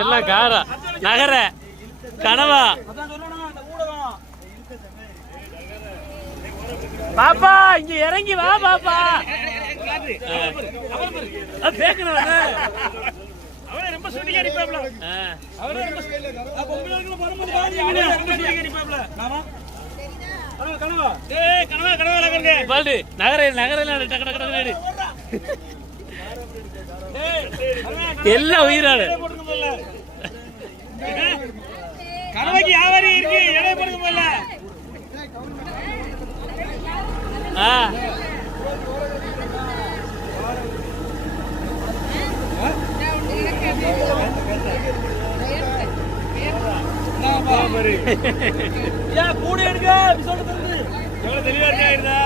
எல்லாம் காரா நகர கனவா பாப்பா இங்க இறங்கி வா பாப்பா ரொம்ப சுட்டி அடிப்பாப்ல அவரே ரொம்ப பொம்பளைகளுக்கு வரும்போது பாருங்க ரொம்ப சுட்டி அடிப்பாப்ல நாமா கனவா ஏய் கனவா கனவா லகங்க பால்டி நகர டக டக டக நடி எல்லாம் உயிராளு கனவாக்கு யாவரி இருக்கு எடை போடுங்க போல கூட எடுக்க எவ்வளவு தெளிவா இருக்கா